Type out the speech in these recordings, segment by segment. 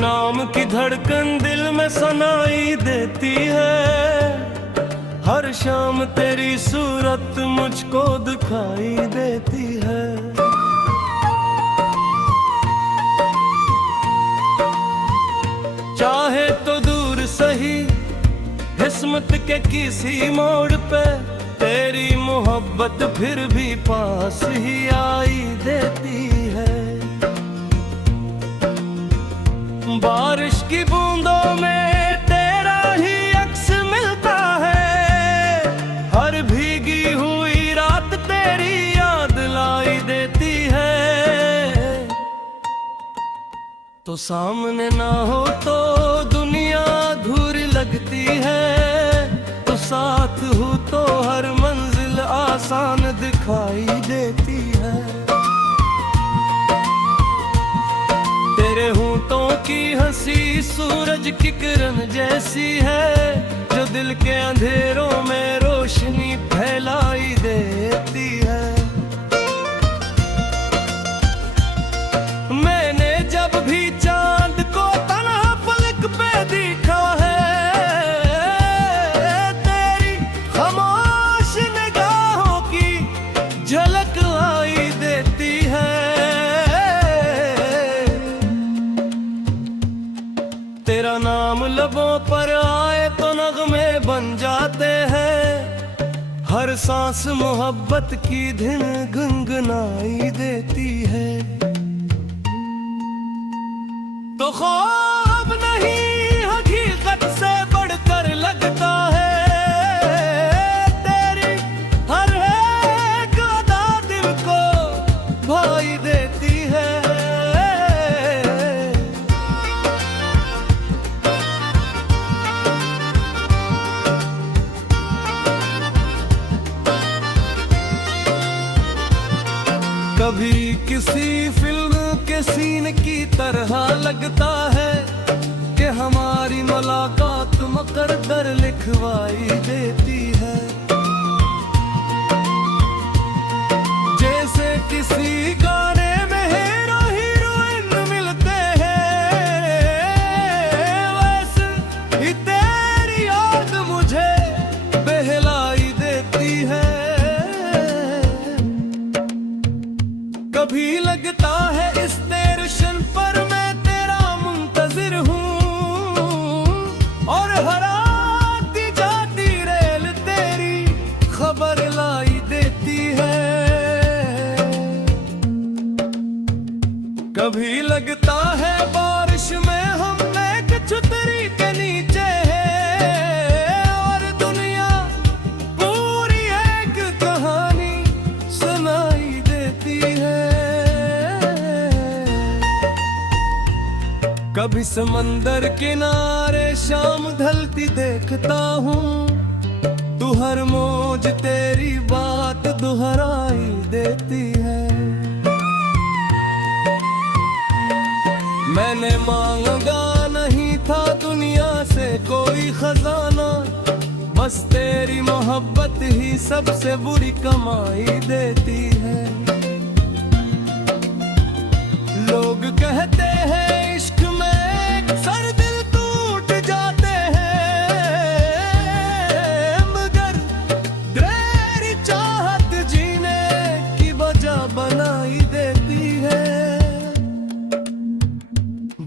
नाम की धड़कन दिल में सुनाई देती है। हर शाम तेरी सूरत मुझको दिखाई देती है। चाहे तो दूर सही किस्मत के किसी मोड़ पे, तेरी मोहब्बत फिर भी पास ही आई देती है। बारिश की बूंदों में तेरा ही अक्स मिलता है। हर भीगी हुई रात तेरी याद लाई देती है। तो सामने ना हो तो दुनिया अधूरी लगती है, तो साथ हो तो हर मंजिल आसान दिखाई देती है। तेरे होंठों की हंसी सूरज की किरण जैसी है, जो दिल के अंधेरों में रोशनी फैलाई देती है। मैंने जब भी चांद को तन्हा पलक पे देखा है, तेरी खामोश निगाहों की झलक लाई देती है। तेरा नाम लबों पर आए तो नगमे बन जाते हैं। हर सांस मोहब्बत की धुन गुनगुनाई देती है। तो ख्वाब नहीं हकीकत से बढ़कर लगता है। तेरी हर एक अदा दिल को भाई देती है। कभी किसी फिल्म के सीन की तरह लगता है कि हमारी मुलाकात मुकद्दर लिखवाई देती है। जैसे किसी गाने में हीरो हीरोइन मिलते हैं, वैसे ही तेरी याद मुझे बहलाई देती है। कभी लगता है इस स्टेशन पर मैं तेरा मुंतजिर हूँ, और हर आती जाती रेल तेरी खबर लाई देती है। कभी लगता है बारिश में हम एक छतरी के नीचे हैं, और दुनिया पूरी एक कहानी सुनाई देती है। कभी समंदर किनारे शाम ढलती देखता हूँ, तू हर मौज तेरी बात दोहराई देती है। मैंने मांगा नहीं था दुनिया से कोई खजाना, बस तेरी मोहब्बत ही सबसे बुरी कमाई देती है। लोग कहते हैं इश्क में अक्सर दिल टूट जाते हैं, मगर तेरी चाहत जीने की वजह बनाई देती है।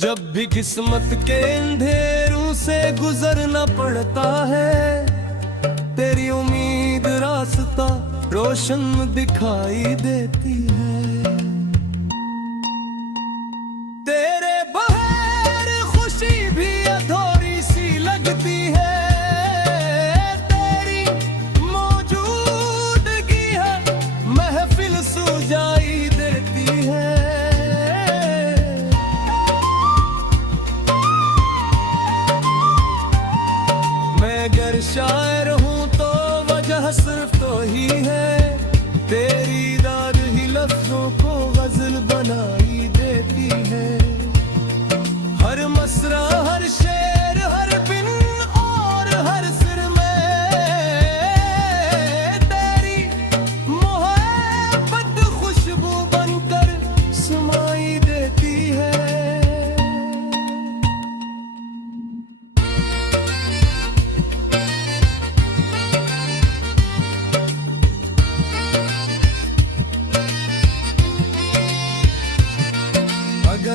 जब भी किस्मत के अंधेरों से गुजरना पड़ता है, तेरी उम्मीद रास्ता रोशन दिखाई देती है। तेरे बगैर खुशी भी अधूरी सी लगती है, तेरी मौजूदगी है महफिल सुझाई देती है। मैं अगर शायर हूँ तो वजह सिर्फ तो ही है, तेरी दाद ही लफ्ज़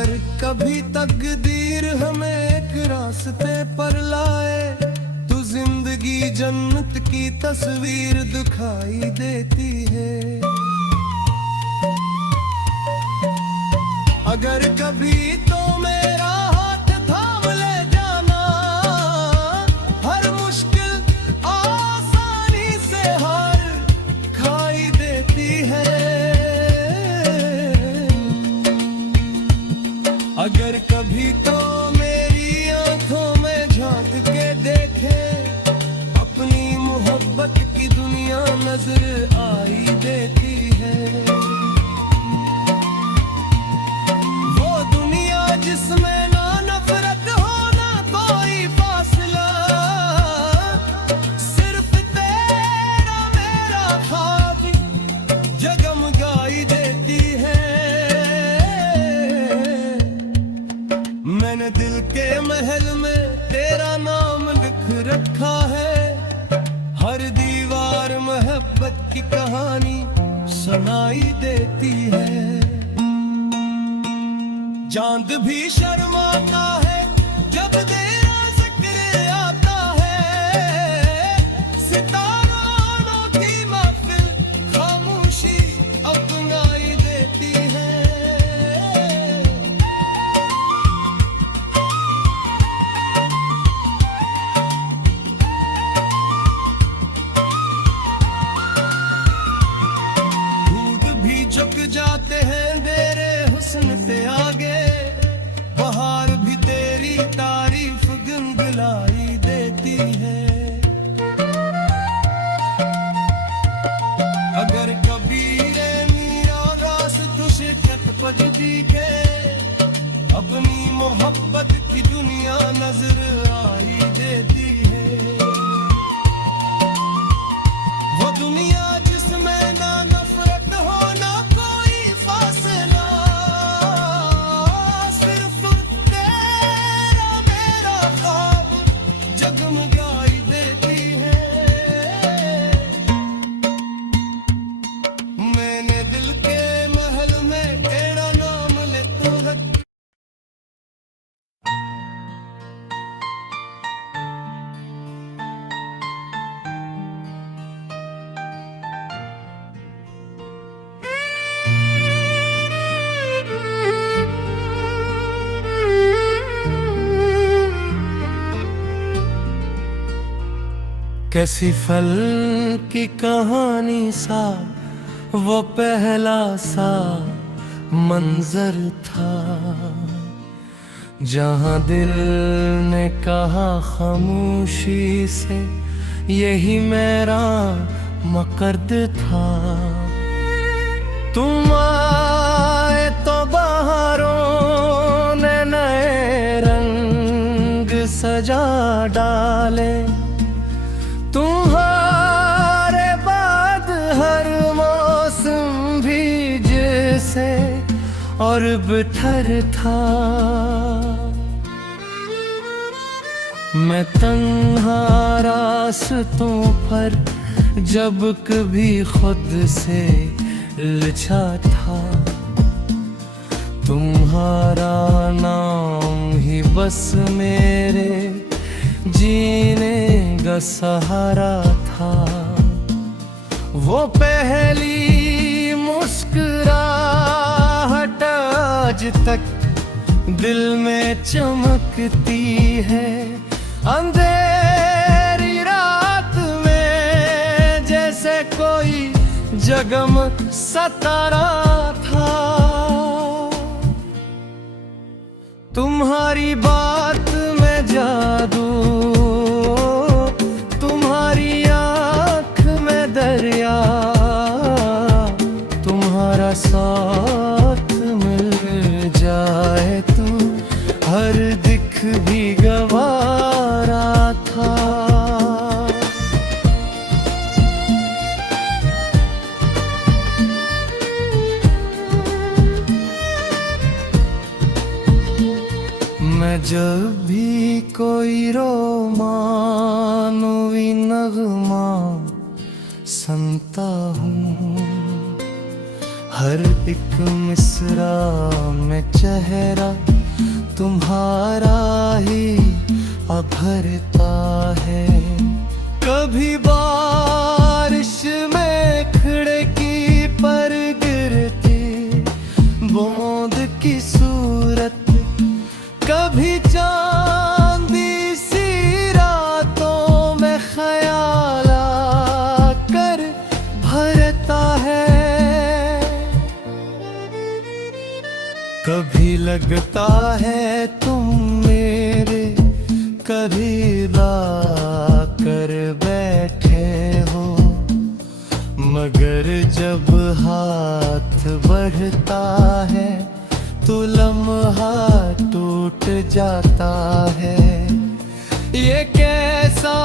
अगर कभी तकदीर हमें एक रास्ते पर लाए तो जिंदगी जन्नत की तस्वीर दिखाई देती है। अगर कभी तो मेरा हाथ थाम ले जाना, हर मुश्किल आसानी से हार खाई देती है। अगर कभी तो मेरी आंखों में झांक के देखे, अपनी मोहब्बत की दुनिया नजर आई देती है। जिसमें ना नफरत हो ना कोई फासला, सिर्फ तेरा मेरा ख्वाब जगमगाई देती है। मैंने दिल के महल में तेरा नाम लिख रखा है, हर दीवार मोहब्बत की कहानी सुनाई देती है। चांद भी शर्माता है जब तेरा जिक्र आता है, सितारों की महफिल खामोशी अपनाई देती है। भूत भी झुक जाते हैं तेरे हुस्न से आगे, बहार भी तेरी तारीफ गुनगुनाई देती है। अगर कभी रे मेरा रास्ता शिकत पजदी के, अपनी मोहब्बत की दुनिया नजर आई देती है। वो दुनिया जिसमें ना नफरत हो ना कोई फासला, जगमगाई देती है। मैंने दिल के महल में तेरा नाम ले तो रख। कैसी फल की कहानी सा वो पहला सा मंजर था, जहां दिल ने कहा खामोशी से यही मेरा मकर्द था। तुम आए तो बहारों ने नए रंग सजा डाले, तुम्हारे बाद हर मौसम भीज से और बिथर था। मैं तन्हा रास्तों पर जब कभी खुद से लिछा था, तुम्हारा नाम ही बस मेरे जीने का सहारा था। वो पहली मुस्कुराहट आज तक दिल में चमकती है। अंधेरी रात में जैसे कोई जगमग सितारा था। तुम्हारी बात में जादू, तुम्हारी आँख में दरिया, तुम्हारा साथ मिल जाए तो हर दिख भी गवारा था। मैं जब भी कोई रोमानवी नगमा सुनता हूँ, हर एक मिसरा में चेहरा तुम्हारा ही अभरता है। कभी बारिश में खिड़की पर गिरती बूंद की सूरत, कभी चांदी सी रातों में ख्याल आकर भरता है। कभी लगता है तुम मेरे करीब आकर बैठे हो, मगर जब हाथ बढ़ता है तो लम्हा टूट जाता है। ये कैसा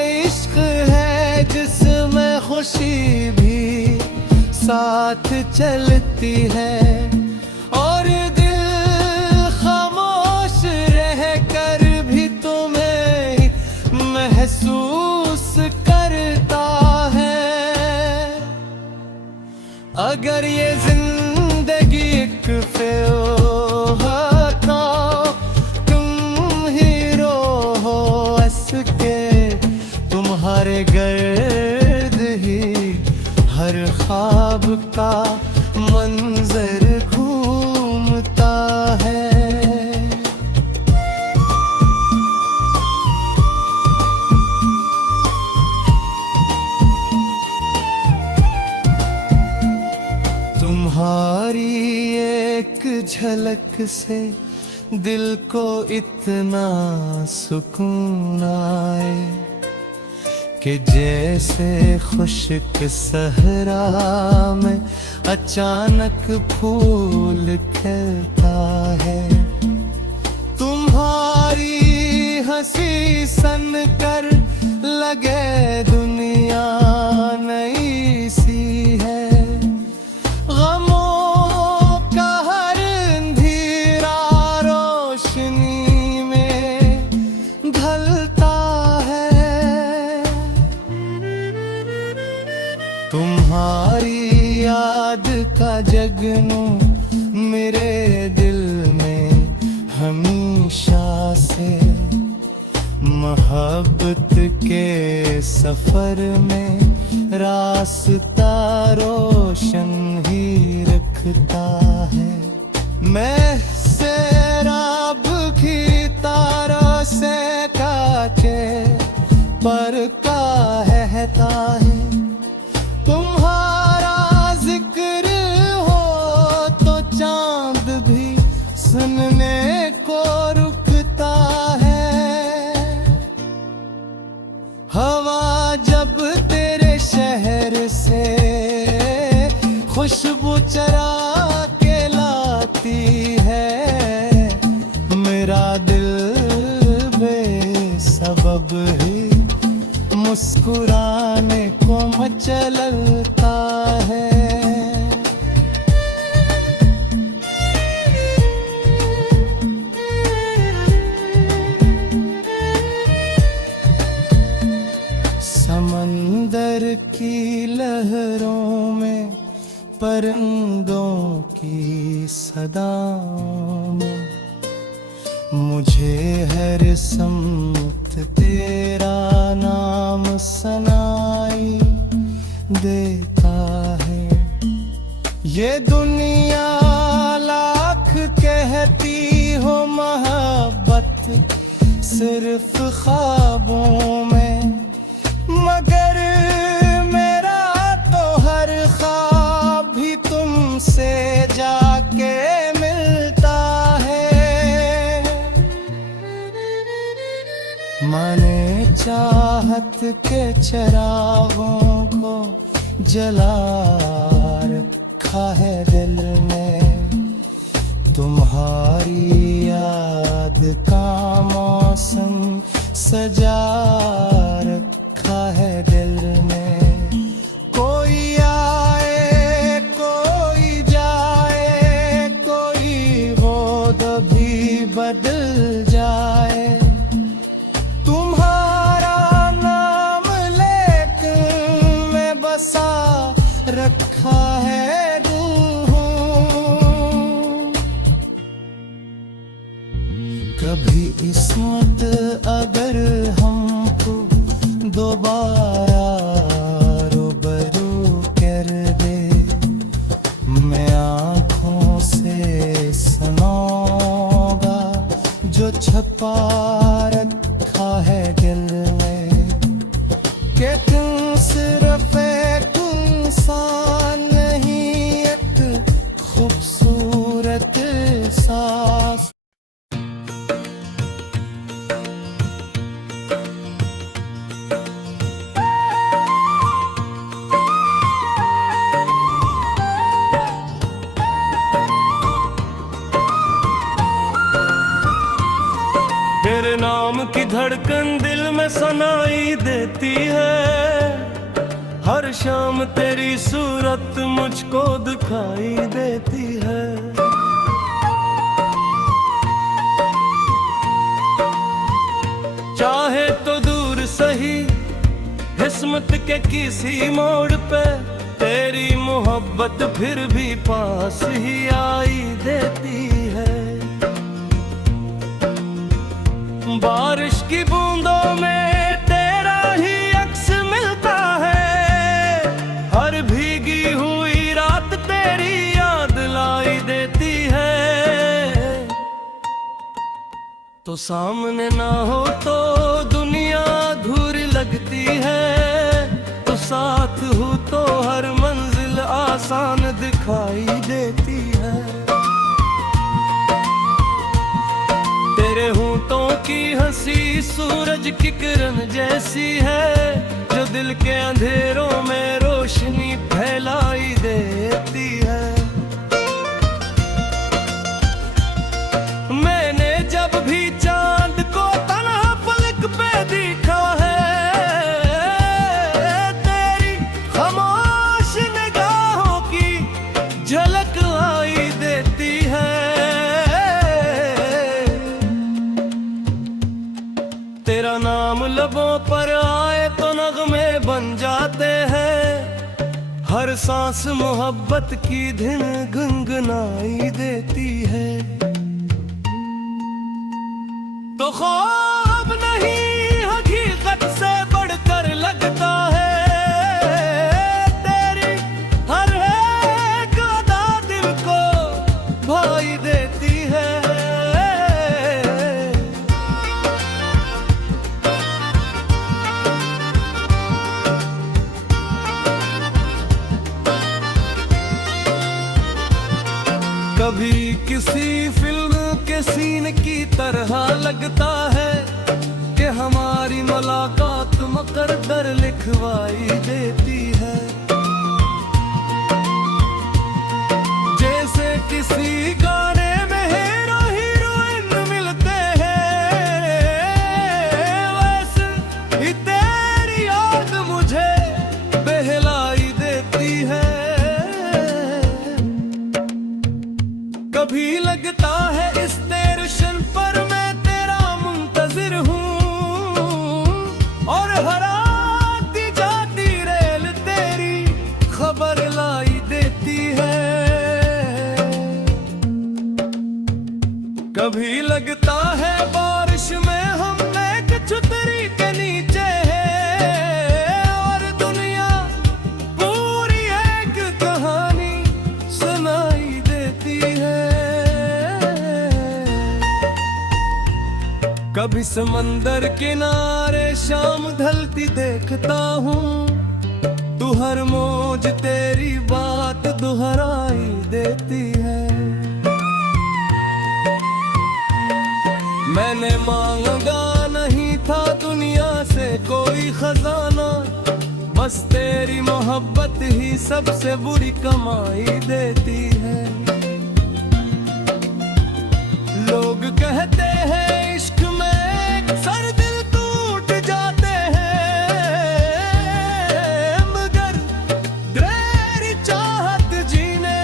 इश्क है जिसमें खुशी भी साथ चलती है, और दिल खामोश रह कर भी तुम्हें महसूस करता है। अगर ये जिंदगी एक फिल्म हो, तुम हीरो हो हंस के, तुम्हारे गर्द ही हर ख्वाब का मंजर घूमता है। तुम्हारी एक झलक से दिल को इतना सुकून आए कि जैसे खुश्क सहरा में अचानक फूल खिलता है। तुम्हारी हंसी सन कर लगे दुनिया नई सी है। गमों का हर अंधेरा रोशनी में ढलता है। तुम्हारी याद का जगनू मेरे दिल में हमेशा से, मोहब्बत के सफर में रास्ता रोशन ही रखता है। मैं सैराब की तारों से काटे पर कहता है, तुम्हारा जिक्र हो तो चांद भी सुनने को रुकता है। हवा जब तेरे शहर से खुशबू चरा के लाती है, मेरा दिल बेसबब ही मुस्कुराने को मचलता है। समंदर की लहरों में, परिंदों की सदाओं में, मुझे हर सम्मत तेरा नाम सनाई देता है। ये दुनिया लाख कहती हो मोहब्बत सिर्फ ख्वाबों में, मगर मेरा तो हर ख्वाब भी तुमसे जाके मिलता है। माने चाहत के चिरागों को जला रखा है दिल में, तुम्हारी याद का मौसम सजा रखा है दिल में। कोई आए कोई जाए, कोई वो भी बदल जाए, तुम्हारा नाम लेकर मैं बसा रखा है दिल कभी किस्मत अगर हमको दोबारा रूबरू कर दे, मैं आँखों से सुनाऊंगा जो छपा रखा है दिल में, कि तुम सिर्फ एक इंसान नहीं, एक खूबसूरत सांस। तेरे नाम की धड़कन दिल में सुनाई देती है, हर शाम तेरी सूरत मुझको दिखाई देती है। चाहे तो दूर सही किस्मत के किसी मोड़ पे, तेरी मोहब्बत फिर भी पास ही आई देती है। बारिश की बूंदों में तेरा ही अक्स मिलता है, हर भीगी हुई रात तेरी याद लाई देती है। तो सामने ना हो तो दुनिया अधूरी लगती है, तो साथ हो तो हर मंजिल आसान दिखाई देती है। तेरे होंठों की हंसी सूरज की किरण जैसी है, जो दिल के अंधेरों में रोशनी फैलाई देती है। मैंने जब भी चांद को तन्हा पलक पे देखा है, तेरी खामोश निगाहों की झलक आई देती है। तेरा नाम लबों पर आए तो नगमे बन जाते हैं, हर सांस मोहब्बत की धुन गुनगुनाई देती है। तो ख्वाब नहीं हकीकत से बढ़कर लगता है, तेरी हर एक अदा दिल को भाई देती है। कभी किसी फिल्म के सीन की तरह लगता है, कि हमारी मुलाकात मुकद्दर लिखवाई देती है। जैसे किसी गाने में हीरो हीरोइन मिलते हैं, वैसे ही तेरी याद मुझे बहलाई देती है। कभी लगता है इस स्टेशन पर मैं तेरा मुंतजिर हूँ, और हर आती जाती रेल तेरी खबर लाई देती है। कभी लगता है बारिश में हम एक छतरी के नीचे हैं, और दुनिया पूरी एक कहानी सुनाई देती है। कभी समंदर किनारे शाम ढलती देखता हूँ, तू हर मौज तेरी बात दोहराई देती है। मैंने मांगा नहीं था दुनिया से कोई खजाना, बस तेरी मोहब्बत ही सबसे बुरी कमाई देती है। लोग कहते हैं इश्क में अक्सर दिल टूट जाते हैं, मगर तेरी चाहत जीने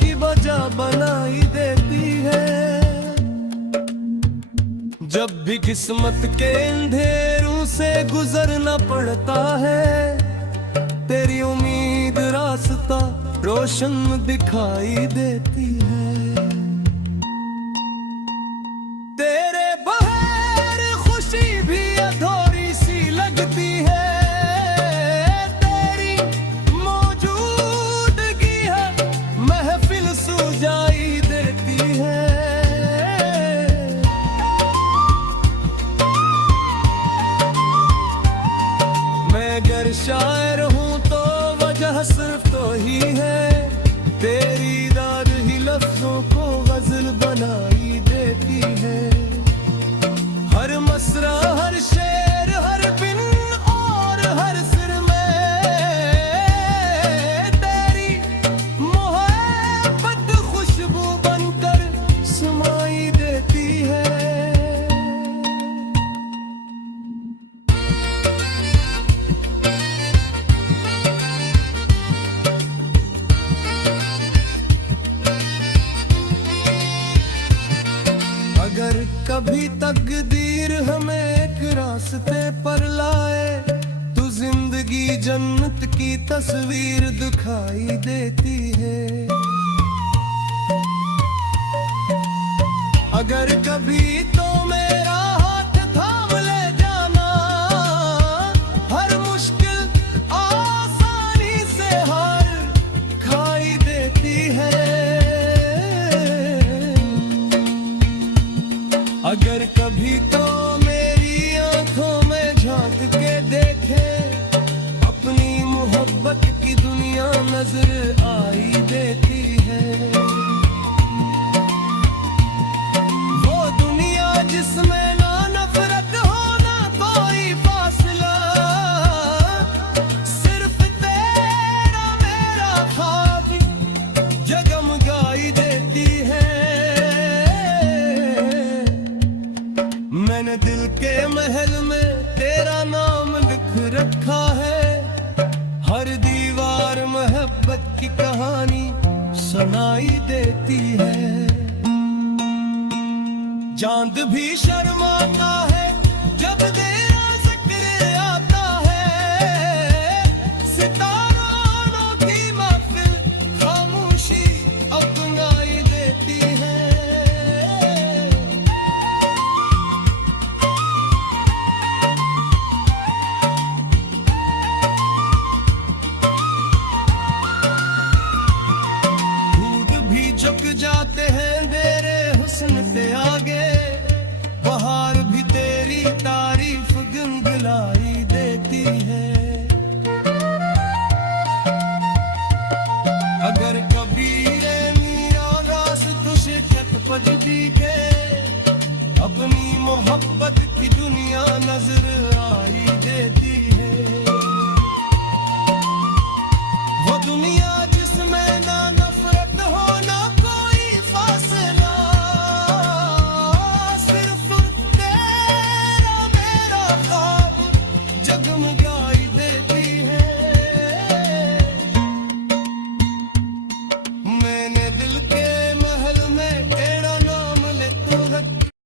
की वजह बनाई देती है। जब भी किस्मत के अंधेरों से गुजरना पड़ता है, तेरी उम्मीद रास्ता रोशन दिखाई देती है। तेरे अगर कभी तकदीर हमें एक रास्ते पर लाए तो जिंदगी जन्नत की तस्वीर दिखाई देती है। अगर कभी तो मेरा हाथ थाम ले जाना, हर मुश्किल आसानी से हार खाई देती है। अगर कभी तो मेरी आंखों में झांक के देखे, अपनी मोहब्बत की दुनिया नजर आई देती है। वो दुनिया जिसमें ना नफरत हो ना कोई फासला, सिर्फ तेरा मेरा ख्वाब जगमगाई देती है। मैंने दिल के महल में तेरा नाम लिख रखा है, हर दीवार मोहब्बत की कहानी सुनाई देती है। चांद भी शर्माता है जब तेरा जिक्र आता है, सितारों की महफिल खामोशी अपनाई देती है। झुक जाते हैं तेरे हुस्न के आगे, बहार भी तेरी तारीफ गुनगुनाई देती है। अगर कभी रे मीरा रास तुझे तक पजदी के, अपनी मोहब्बत की दुनिया नजर आई देती है। वो दुनिया जिसमें ना